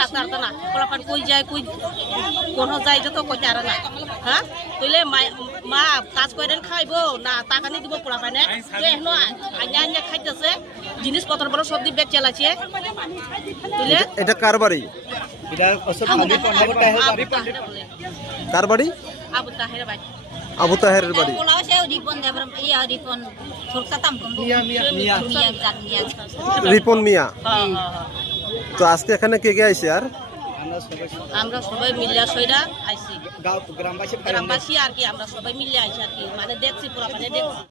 রাখতে পারতো না পোলাপান কই যায় কই কোন যায় যত কইতে আর না। হ্যাঁ? কইলে মা- মা কাজ করেন খাইবো না টাকা নিয়ে দিব পোলাপানে তো এখন আইনা আইনা খাইতেছে জিনিসপত্র বড় সব দিক চালাচ্ছে। এটা কার বাড়ি? আবু তাহের বলে কার বাড়ি? আবু তাহের ভাই আবু তাহেরের বাড়ি। রিপন মিয়া। হ্যাঁ হ্যাঁ হ্যাঁ। তো আজকে এখানে কে কে আইছে আর? আমরা সবাই মিলিয়া সইরা আইছি। গ্রামবাসী গ্রামবাসী আর কি আমরা সবাই মিলে আইছি আর কি। মানে দেখছি পোলাপানে দেখছি।